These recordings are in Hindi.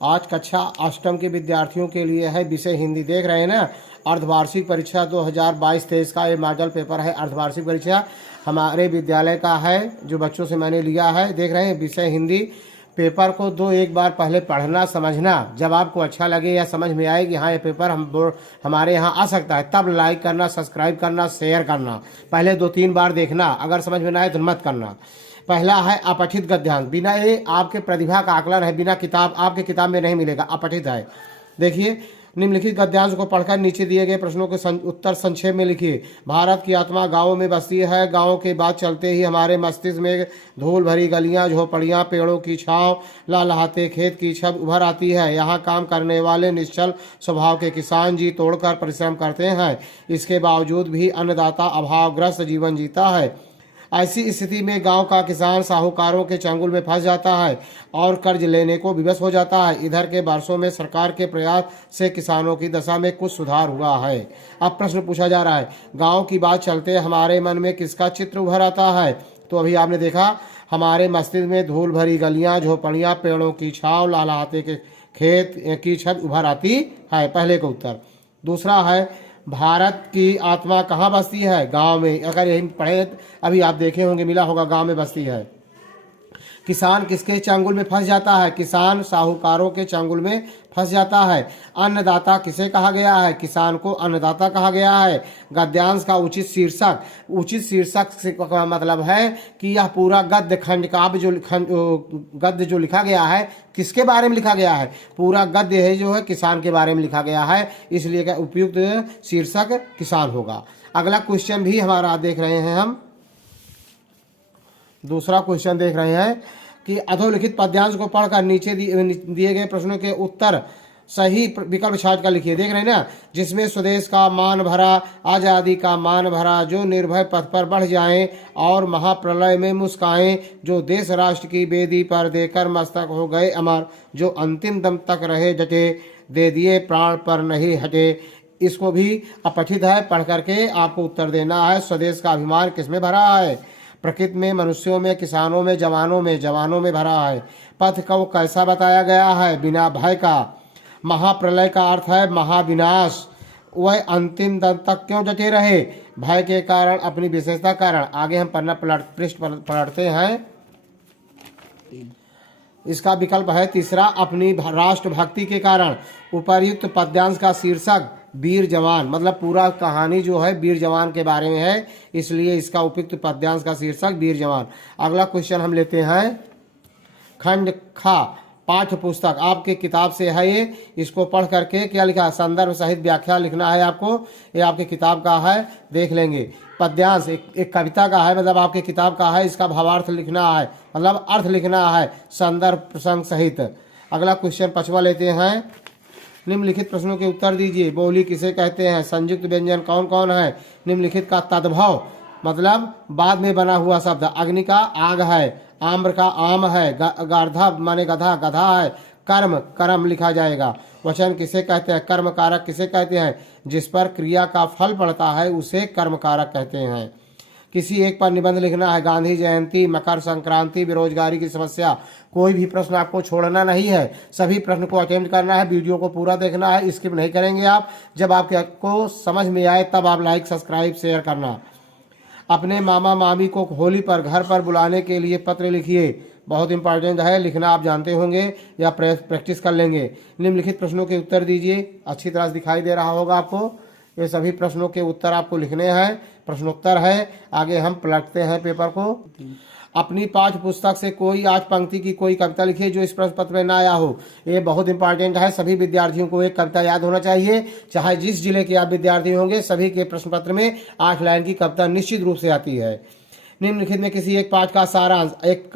आज कक्षा अष्टम के विद्यार्थियों के लिए है विषय हिंदी। देख रहे हैं ना, अर्धवार्षिक परीक्षा 2022-23 का ये मॉडल पेपर है। अर्धवार्षिक परीक्षा हमारे विद्यालय का है, जो बच्चों से मैंने लिया है। देख रहे हैं विषय हिंदी। पेपर को एक बार पहले पढ़ना, समझना। जब आपको अच्छा लगे या समझ में आए कि हाँ ये पेपर हमारे यहाँ आ सकता है, तब लाइक करना, सब्सक्राइब करना, शेयर करना। पहले 2-3 बार देखना, अगर समझ में ना आए तो मत करना। पहला है अपठित गद्यांश। बिना ये आपके प्रतिभा का आकलन है, बिना किताब, आपके किताब में नहीं मिलेगा, अपठित है। देखिए, निम्नलिखित गद्यांश को पढ़कर नीचे दिए गए प्रश्नों के उत्तर संक्षेप में लिखिए। भारत की आत्मा गांवों में बसती है। गांव के बाद चलते ही हमारे मस्तिष्क में धूल भरी गलियां, झोपड़ियां, पेड़ों की छांव, लहलहाते खेत की छब उभर आती है। यहाँ काम करने वाले निश्चल स्वभाव के किसान जी तोड़कर परिश्रम करते हैं। इसके बावजूद भी अन्नदाता अभावग्रस्त जीवन जीता है। ऐसी स्थिति में गांव का किसान साहूकारों के चंगुल में फंस जाता है और कर्ज लेने को विवश हो जाता है। इधर के वर्षों में सरकार के प्रयास से किसानों की दशा में कुछ सुधार हुआ है। अब प्रश्न पूछा जा रहा है, गांव की बात चलते हमारे मन में किसका चित्र उभर आता है? तो अभी आपने देखा, हमारे मस्तिष्क में धूल भरी गलियां, झोपड़ियां, पेड़ों की छांव, लहलहाते के खेत की छत उभर आती है। पहले का उत्तर। दूसरा है, भारत की आत्मा कहाँ बसती है? गांव में। अगर यही पढ़े, अभी आप देखे होंगे, मिला होगा, गांव में बसती है। किसान किसके चंगुल में फंस जाता है? किसान साहूकारों के चंगुल में फंस जाता है। अन्नदाता किसे कहा गया है? किसान को अन्नदाता कहा गया है। गद्यांश का उचित शीर्षक, उचित शीर्षक से का मतलब है कि यह पूरा गद्य खंड काव्य गद्य जो लिखा गया है, किसके बारे में लिखा गया है? पूरा गद्य है जो है किसान के बारे में लिखा गया है, इसलिए का उपयुक्त शीर्षक किसान होगा। अगला क्वेश्चन भी हमारा देख रहे हैं हम, दूसरा क्वेश्चन देख रहे हैं कि अधोलिखित पद्यांश को पढ़कर नीचे दिए गए प्रश्नों के उत्तर सही विकल्प छाट कर लिखिए। देख रहे हैं ना, जिसमें स्वदेश का मान भरा, आज़ादी का मान भरा, जो निर्भय पथ पर बढ़ जाएं और महाप्रलय में मुस्काएं, जो देश राष्ट्र की बेदी पर देकर मस्तक हो गए अमर, जो अंतिम दम तक रहे डटे, दे दिए प्राण पर नहीं हटे। इसको भी अपठित है, पढ़ करके आपको उत्तर देना है। स्वदेश का अभिमान किसमें भरा है? प्रकृति में, मनुष्यों में, किसानों में, जवानों में भरा है। पथ को कैसा बताया गया है? बिना भय का। महाप्रलय का अर्थ है महाविनाश। वह अंतिम दम तक क्यों डटे रहे? भय के कारण, अपनी विशेषता कारण। आगे हम पृष्ठ पलटते हैं। इसका विकल्प है तीसरा, अपनी राष्ट्रभक्ति के कारण। उपर्युक्त पद्यांश का शीर्षक वीर जवान, मतलब पूरा कहानी जो है वीर जवान के बारे में है, इसलिए इसका उपयुक्त पद्यांश का शीर्षक वीर जवान। अगला क्वेश्चन हम लेते हैं, खंड खा पाठ्य पुस्तक आपके किताब से है ये। इसको पढ़ करके क्या लिखा है? संदर्भ सहित व्याख्या लिखना है आपको। ये आपके किताब का है, देख लेंगे। पद्यांश एक कविता का है, मतलब आपके किताब का है। इसका भावार्थ लिखना है, मतलब अर्थ लिखना है संदर्भ प्रसंग सहित। अगला क्वेश्चन 5वां लेते हैं। निम्नलिखित प्रश्नों के उत्तर दीजिए। बोली किसे कहते हैं? संयुक्त व्यंजन कौन कौन है? निम्नलिखित का तद्भव, मतलब बाद में बना हुआ शब्द। अग्नि का आग है, आम्र का आम है, गार्धा माने गधा, गधा है। कर्म, कर्म लिखा जाएगा। वचन किसे कहते हैं? कर्म कारक किसे कहते हैं? जिस पर क्रिया का फल पड़ता है उसे कर्म कारक कहते हैं। किसी एक पर निबंध लिखना है। गांधी जयंती, मकर संक्रांति, बेरोजगारी की समस्या। कोई भी प्रश्न आपको छोड़ना नहीं है, सभी प्रश्न को अटेम्प्ट करना है। वीडियो को पूरा देखना है, स्किप नहीं करेंगे आप। जब आपको समझ में आए तब आप लाइक, सब्सक्राइब, शेयर करना। अपने मामा मामी को होली पर घर पर बुलाने के लिए पत्र लिखिए। बहुत इंपॉर्टेंट है, लिखना आप जानते होंगे या प्रैक्टिस कर लेंगे। निम्नलिखित प्रश्नों के उत्तर दीजिए। अच्छी तरह से दिखाई दे रहा होगा आपको। ये सभी प्रश्नों के उत्तर आपको लिखने हैं, प्रश्नोत्तर है। आगे हम पलटते हैं पेपर को। अपनी पाठ्य पुस्तक से कोई 8 पंक्ति की कोई कविता लिखिए जो इस प्रश्न पत्र में ना आया हो। ये बहुत इंपॉर्टेंट है, सभी विद्यार्थियों को एक कविता याद होना चाहिए। चाहे जिस जिले के आप विद्यार्थी होंगे, सभी के प्रश्न पत्र में 8 लाइन की कविता निश्चित रूप से आती है। निम्नलिखित में किसी एक पाठ का सारांश, एक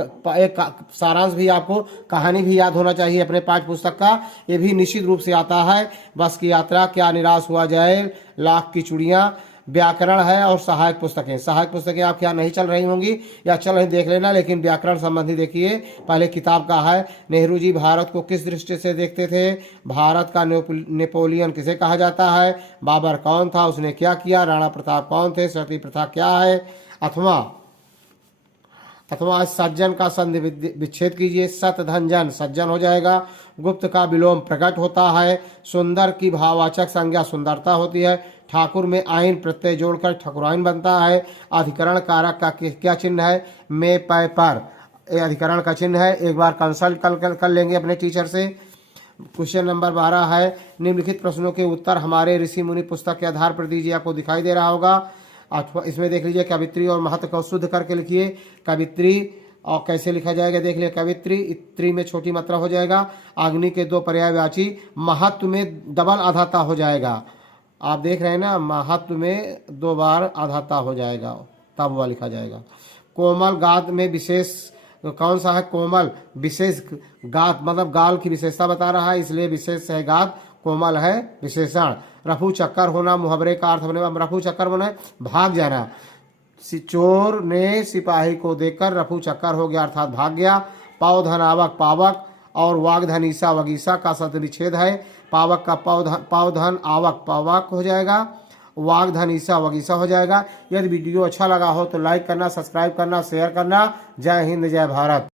सारांश भी आपको, कहानी भी याद होना चाहिए अपने पाठ्य पुस्तक का। ये भी निश्चित रूप से आता है। बस की यात्रा, क्या निराश हुआ जाए, लाख की चूड़ियाँ। व्याकरण है और सहायक पुस्तकें। सहायक पुस्तकें आप क्या नहीं चल रही होंगी या चल रही, देख लेना, लेकिन व्याकरण संबंधी देखिए। पहले किताब का है, नेहरू जी भारत को किस दृष्टि से देखते थे? भारत का नेपोलियन किसे कहा जाता है? बाबर कौन था, उसने क्या किया? राणा प्रताप कौन थे? सती प्रथा क्या है? अथवा अथवा सज्जन का संधि विच्छेद कीजिए। सत धन जन सज्जन हो जाएगा। गुप्त का विलोम प्रकट होता है। सुंदर की भाववाचक संज्ञा सुंदरता होती है। ठाकुर में आइन प्रत्यय जोड़कर ठकुराइन बनता है। अधिकरण कारक का क्या चिन्ह है? में पै पर, ये अधिकरण का चिन्ह है। एक बार कंसल्ट कर लेंगे अपने टीचर से। क्वेश्चन नंबर 12 है, निम्नलिखित प्रश्नों के उत्तर हमारे ऋषि मुनि पुस्तक के आधार पर दीजिए। आपको दिखाई दे रहा होगा। इसमें देख लीजिए, कवित्री और महत्व को शुद्ध करके लिखिए। कवित्री और कैसे लिखा जाएगा देख लिया। कवित्री इत्री में छोटी मात्रा हो जाएगा। अग्नि के दो पर्यायवाची। महत्व में डबल आधाता हो जाएगा। आप देख रहे हैं ना, महत्व में 2 बार आधाता हो जाएगा, तब वह लिखा जाएगा। कोमल गाद में विशेष कौन सा है? कोमल विशेष गाद, मतलब गाल की विशेषता बता रहा है, इसलिए विशेष है गाद, कोमल है विशेषण। रफू चक्कर होना मुहावरे का अर्थ बने। रफू चक्कर बने भाग जाना। चोर ने सिपाही को देखकर रफू चक्कर हो गया, अर्थात भाग गया। पावधन आवक पावक और वागधन ईसा वगीसा का शब्द विच्छेद है। पावक का पावधन आवक पावक हो जाएगा। वागधन ईसा वगीसा हो जाएगा। यदि वीडियो अच्छा लगा हो तो लाइक करना, सब्सक्राइब करना, शेयर करना। जय हिंद, जय भारत।